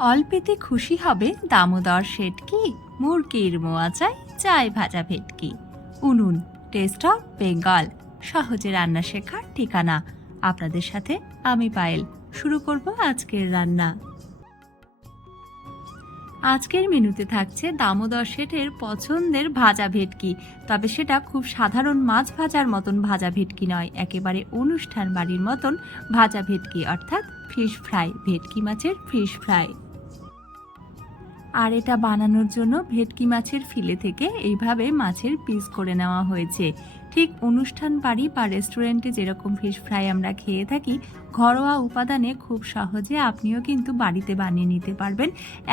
অল্পেতে খুশি হবে দামোদর শেটকি, মুরগির মোয়া চাই চাই ভাজা ভেটকি। উনুন টেস্ট অফ বেঙ্গল সহজে রান্না শেখার ঠিকানা। আপনাদের সাথে আমি পায়েল। শুরু করব আজকের রান্না। আজকের মেনুতে থাকছে দামোদর শেঠের পছন্দের ভাজা ভেটকি, তবে সেটা খুব সাধারণ মাছ ভাজার মতন ভাজা ভেটকি নয়, একেবারে অনুষ্ঠান বাড়ির মতন ভাজা ভেটকি, অর্থাৎ ফিশ ফ্রাই ভেটকি মাছের ফিশ ফ্রাই আর এটা বানানোর জন্য ভেটকি মাছের ফিলে থেকে এইভাবে মাছের পিস করে নেওয়া হয়েছে। ঠিক অনুষ্ঠান বাড়ি বা রেস্টুরেন্টে যেরকম ফিশ ফ্রাই আমরা খেয়ে থাকি, ঘরোয়া উপাদানে খুব সহজে আপনিও কিন্তু বাড়িতে বানিয়ে নিতে পারবেন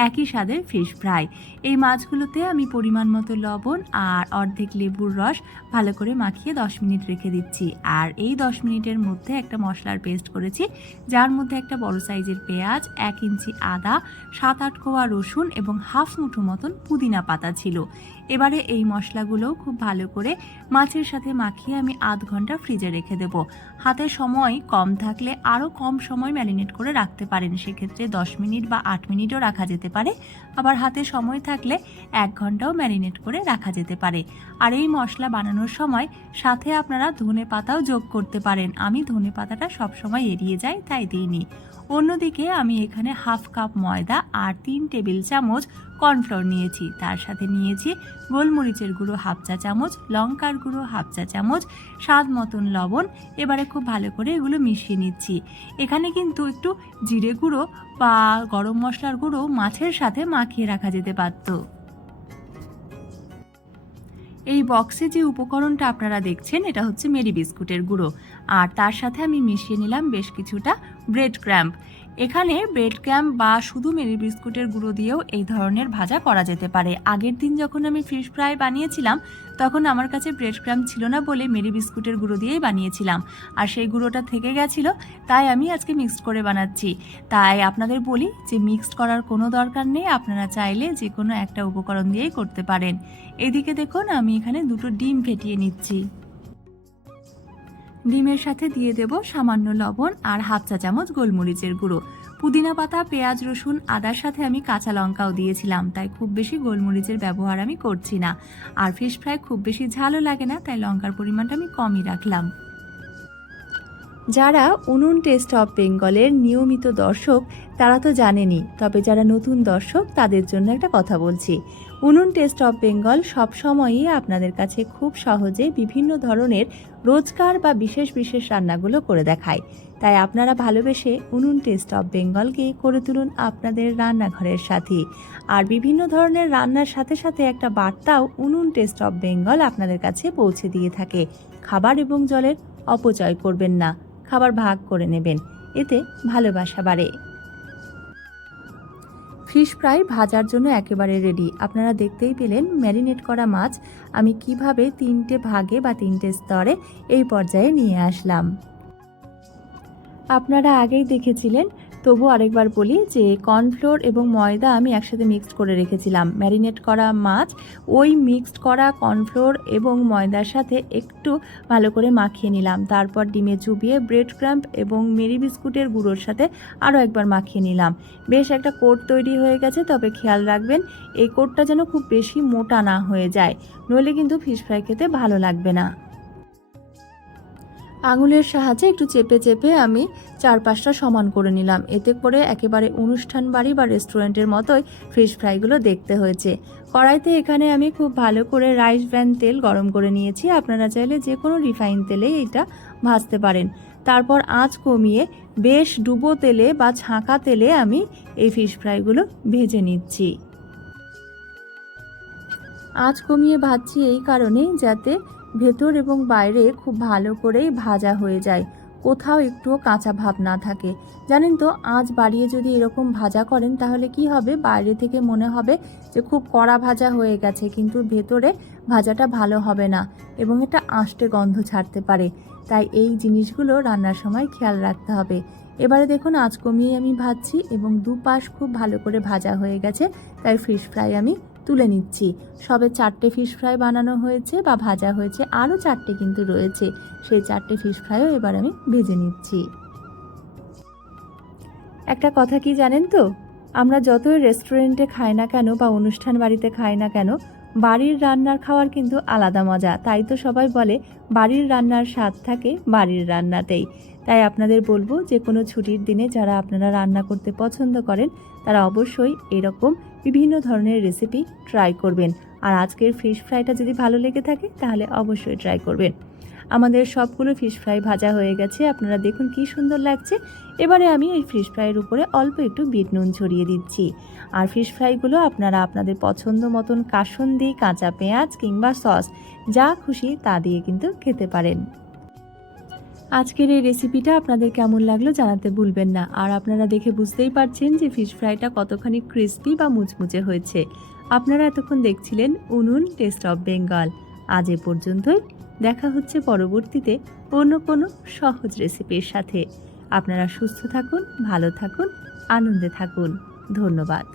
একই স্বাদের ফিশ ফ্রাই এই মাছগুলোতে আমি পরিমাণ মতো লবণ আর অর্ধেক লেবুর রস ভালো করে মাখিয়ে দশ মিনিট রেখে দিচ্ছি। আর এই দশ মিনিটের মধ্যে একটা মশলার পেস্ট করেছি, যার মধ্যে একটা বড় সাইজের পেঁয়াজ, এক ইঞ্চি আদা, সাত আট কোয়া রসুন এবং হাফ মুঠো মতন পুদিনা পাতা ছিল। এবারে এই মশলাগুলোও খুব ভালো করে মাছের সাথে মাখিয়ে আমি আধ ঘণ্টা ফ্রিজে রেখে দেব। হাতে সময় কম থাকলে আরও কম সময় ম্যারিনেট করে রাখতে পারেন। সেক্ষেত্রে দশ মিনিট বা আট মিনিটও রাখা যেতে পারে। আবার হাতে সময় থাকলে এক ঘন্টাও ম্যারিনেট করে রাখা যেতে পারে। আর এই মশলা বানানোর সময় সাথে আপনারা ধনে পাতাও যোগ করতে পারেন। আমি ধনে পাতাটা সবসময় এড়িয়ে যাই, তাই দিইনি। অন্যদিকে আমি এখানে হাফ কাপ ময়দা আর তিন টেবিল চামচ কর্নফ্লোর নিয়েছি। তার সাথে নিয়েছি গোলমরিচের গুঁড়ো হাফ চা চামচ, লঙ্কার গুঁড়ো হাফ চা চামচ, স্বাদ মতন লবণ। এবারে খুব ভালো করে এগুলো মিশিয়ে নিচ্ছি। এখানে কিন্তু একটু জিরে গুঁড়ো বা গরম মশলার গুঁড়ো মাছের সাথে মাখিয়ে রাখা যেতে পারতো। এই বক্সে যে উপকরণটা আপনারা দেখছেন, এটা হচ্ছে মেরি বিস্কুটের গুঁড়ো। আর তার সাথে আমি মিশিয়ে নিলাম বেশ কিছুটা ব্রেড ক্র্যাম্প। এখানে ব্রেড ক্র্যাম্প বা শুধু মেরি বিস্কুটের গুঁড়ো দিয়েও এই ধরনের ভাজা করা যেতে পারে। আগের দিন যখন আমি ফিশ ফ্রাই বানিয়েছিলাম, তখন আমার কাছে ব্রেড ক্র্যাম্প ছিল না বলে মেরি বিস্কুটের গুঁড়ো দিয়েই বানিয়েছিলাম। আর সেই গুঁড়োটা থেকে গেছিল, তাই আমি আজকে মিক্সড করে বানাচ্ছি। তাই আপনাদের বলি যে মিক্সড করার কোনো দরকার নেই, আপনারা চাইলে যে কোনো একটা উপকরণ দিয়েই করতে পারেন। এদিকে দেখুন, আমি এখানে দুটো ডিম ফেটিয়ে নিচ্ছি। ডিমের সাথে দিয়ে দেব সামান্য লবণ আর হাফ চা চামচ গোলমরিচের গুঁড়ো। পুদিনা পাতা, পেঁয়াজ, রসুন, আদার সাথে আমি কাঁচা লঙ্কাও দিয়েছিলাম, তাই খুব বেশি গোলমরিচের ব্যবহার আমি করছি না। আর ফিশ ফ্রাই খুব বেশি ঝালও লাগে না, তাই লঙ্কার পরিমাণটা আমি কমই রাখলাম। যারা উনুন টেস্ট অফ বেঙ্গলের নিয়মিত দর্শক, তারা তো জানেনই, তবে যারা নতুন দর্শক, তাদের জন্য একটা কথা বলছি। উনুন টেস্ট অফ বেঙ্গল সবসময়ই আপনাদের কাছে খুব সহজে বিভিন্ন ধরনের রোজকার বা বিশেষ বিশেষ রান্নাগুলো করে দেখায়। তাই আপনারা ভালোবেসে উনুন টেস্ট অফ বেঙ্গলকে করে তুলুন আপনাদের রান্নাঘরের সাথে। আর বিভিন্ন ধরনের রান্নার সাথে সাথে একটা বার্তাও উনুন টেস্ট অফ বেঙ্গল আপনাদের কাছে পৌঁছে দিয়ে থাকে। খাবার এবং জলের অপচয় করবেন না। খাবার ভাগ করে নেবেন, এতে ভালোবাসা বাড়ে। ফিশ ফ্রাই ভাজার জন্য একেবারে রেডি। আপনারা দেখতেই পেলেন ম্যারিনেট করা মাছ। আমি কীভাবে তিনটে ভাগে বা তিনটে স্তরে এই পর্যায়ে নিয়ে আসলাম। আপনারা আগেই দেখেছিলেন তবু আরেকবার বলি যে কর্নফ্লোর এবং ময়দা আমি একসাথে মিক্সড করে রেখেছিলাম। ম্যারিনেট করা মাছ, ওই মিক্সড করা কর্নফ্লোর এবং ময়দার সাথে একটু ভালো করে মাখিয়ে নিলাম। তারপর ডিমে চুবিয়ে ব্রেড ক্রাম্প এবং মেরি বিস্কুটের গুঁড়োর সাথে আরও একবার মাখিয়ে নিলাম। বেশ একটা কোট তৈরি হয়ে গেছে, তবে খেয়াল রাখবেন, এই কোটটা যেন খুব বেশি মোটা না হয়ে যায়, নইলে কিন্তু ফিশ ফ্রাই খেতে ভালো লাগবে না। আঙুলের সাহায্যে একটু চেপে চেপে আমি চারপাশটা সমান করে নিলাম। এতে করে একেবারে অনুষ্ঠান বাড়ি বা রেস্টুরেন্টের মতোই ফিশ ফ্রাইগুলো দেখতে হয়েছে। কড়াইতে এখানে আমি খুব ভালো করে রাইস ব্র্যান তেল গরম করে নিয়েছি। আপনারা চাইলে যে কোনো রিফাইন তেলেই এটা ভাজতে পারেন। তারপর আঁচ কমিয়ে বেশ ডুবো তেলে বা ছাঁকা তেলে আমি এই ফিশ ফ্রাইগুলো ভেজে নিচ্ছি। আঁচ কমিয়ে ভাজছি এই কারণেই যাতে ভেতর এবং বাইরে খুব ভালো করেই ভাজা হয়ে যায়। কোথাও একটুও কাঁচা ভাব না থাকে। জানেন তো, আঁচ বাড়িয়ে যদি এরকম ভাজা করেন তাহলে কি হবে? বাইরে থেকে মনে হবে যে খুব কড়া ভাজা হয়ে গেছে, কিন্তু ভেতরে ভাজাটা ভালো হবে না এবং এটা আঁশটে গন্ধ ছাড়তে পারে। তাই এই জিনিসগুলো রান্নার সময় খেয়াল রাখতে হবে। এবারে দেখুন, আঁচ কমিয়ে আমি ভাজছি এবং দুপাশ খুব ভালো করে ভাজা হয়ে গেছে, তাই ফিশ ফ্রাই আমি তুলে নিচ্ছি। সবে চারটে ফিশ ফ্রাই বানানো হয়েছে বা ভাজা হয়েছে, আরও চারটে কিন্তু রয়েছে। সেই চারটে ফিশ ফ্রাইও এবার আমি ভেজে নিচ্ছি। একটা কথা কি জানেন তো? আমরা যতই রেস্টুরেন্টে খাই না কেন বা অনুষ্ঠান বাড়িতে খাই না কেন, বাড়ির রান্নার খাওয়ার কিন্তু আলাদা মজা। তাই তো সবাই বলে, বাড়ির রান্নার স্বাদ থাকে বাড়ির রান্নাতেই। তাই আপনাদের বলব, যে কোনো ছুটির দিনে যারা আপনারা রান্না করতে পছন্দ করেন, তারা অবশ্যই এরকম বিভিন্ন ধরনের রেসিপি ট্রাই করবেন। আর আজকের ফিশ ফ্রাইটা যদি ভালো লেগে থাকে, তাহলে অবশ্যই ট্রাই করবেন। আমাদের সবগুলো ফিশ ফ্রাই ভাজা হয়ে গেছে, আপনারা দেখুন কি সুন্দর লাগছে। এবারে আমি এই ফিশ ফ্রাইয়ের উপরে অল্প একটু বিট নুন ছড়িয়ে দিচ্ছি। আর ফিশ ফ্রাইগুলো আপনারা আপনাদের পছন্দ মতন কাসুন্দি, কাঁচা পেঁয়াজ কিংবা সস যা খুশি তা দিয়ে কিন্তু খেতে পারেন। আজকের এই রেসিপিটা আপনাদের কেমন লাগল জানাতে ভুলবেন না। আর আপনারা দেখে বুঝতেই পারছেন যে ফিশ ফ্রাইটা কতখানি ক্রিস্পি বা মুচমুচে হয়েছে। আপনারা এতক্ষণ দেখছিলেন উনুন টেস্ট অফ বেঙ্গল আজ এ পর্যন্তই। দেখা হচ্ছে পরবর্তীতে অন্য কোনো সহজ রেসিপির সাথে। আপনারা সুস্থ থাকুন, ভালো থাকুন, আনন্দে থাকুন। ধন্যবাদ।